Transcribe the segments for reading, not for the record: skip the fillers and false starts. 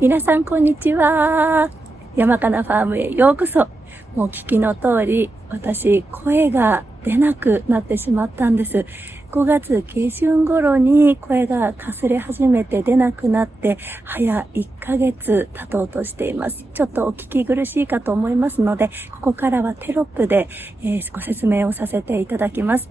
皆さんこんにちは。やまかなファームへようこそ。もう聞きの通り、私声が出なくなってしまったんです。5月下旬頃に声がかすれ始めて出なくなって、早1ヶ月経とうとしています。ちょっとお聞き苦しいかと思いますので、ここからはテロップで、ご説明をさせていただきます。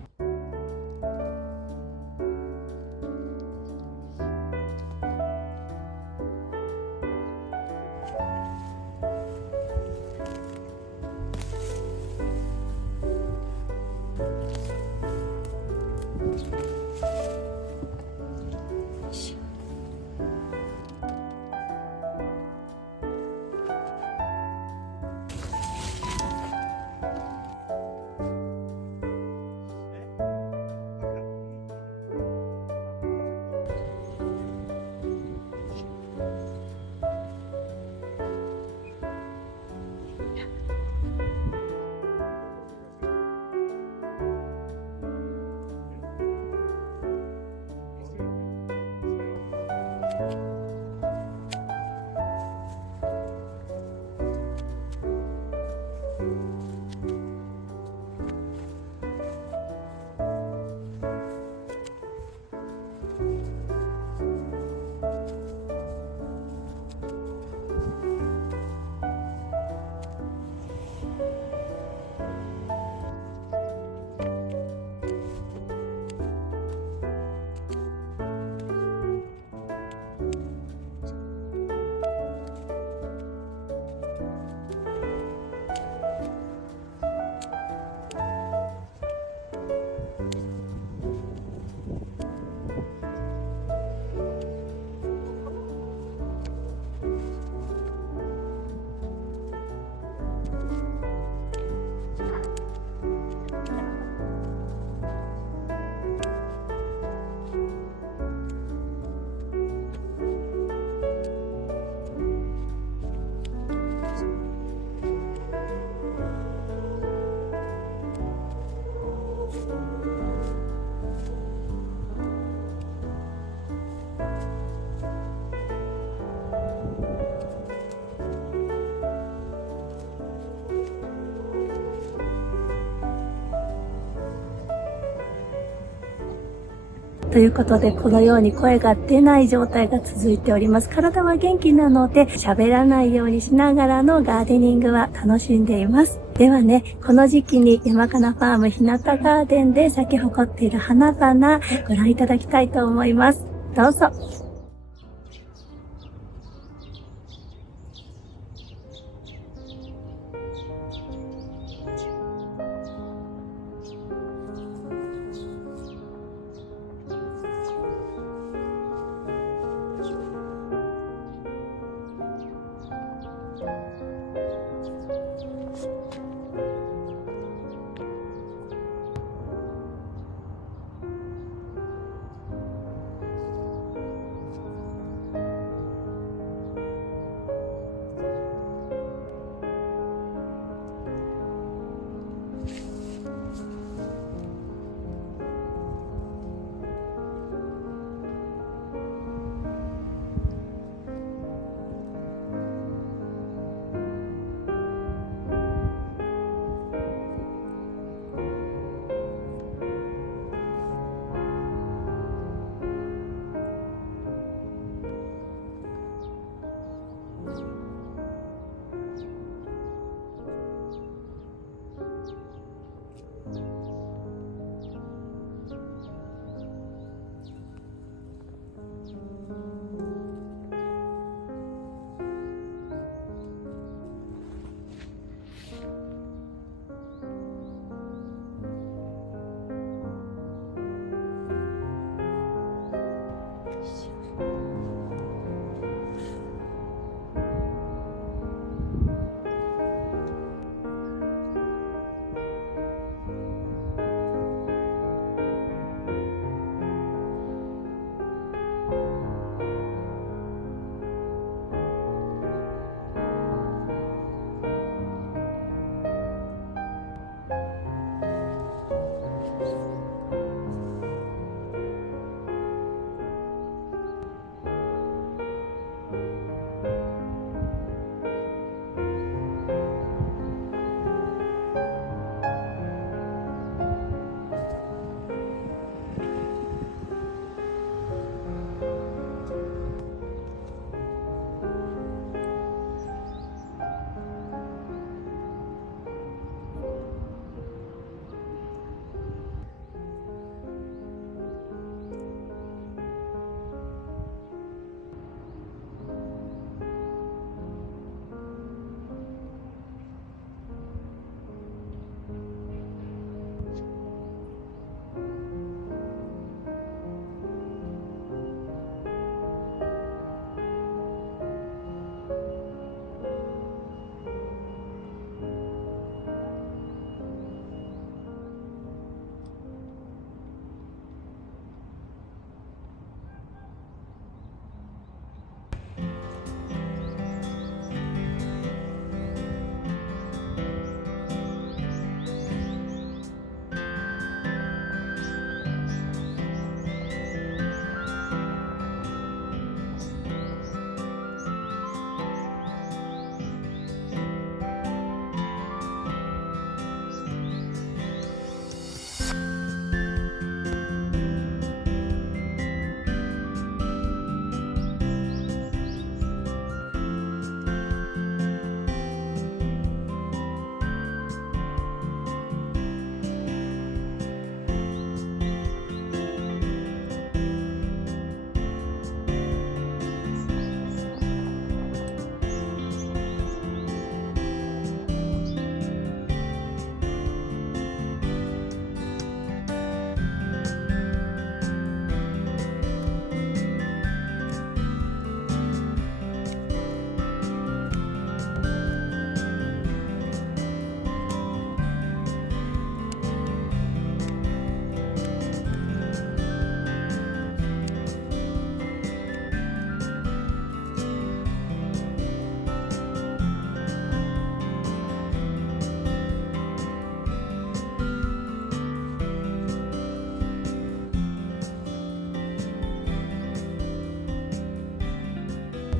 ということで、このように声が出ない状態が続いております。体は元気なので、喋らないようにしながらのガーデニングは楽しんでいます。ではね、この時期に山かなファーム日向ガーデンで咲き誇っている花々、ご覧いただきたいと思います。どうぞ。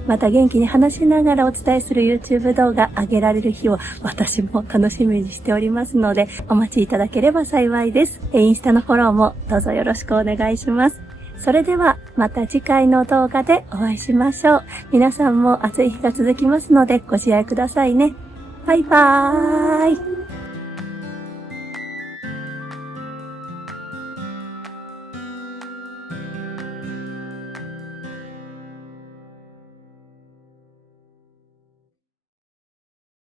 また元気に話しながらお伝えする YouTube 動画上げられる日を私も楽しみにしておりますので、お待ちいただければ幸いです。インスタのフォローもどうぞよろしくお願いします。それではまた次回の動画でお会いしましょう。皆さんも暑い日が続きますのでご自愛くださいね。バイバーイ。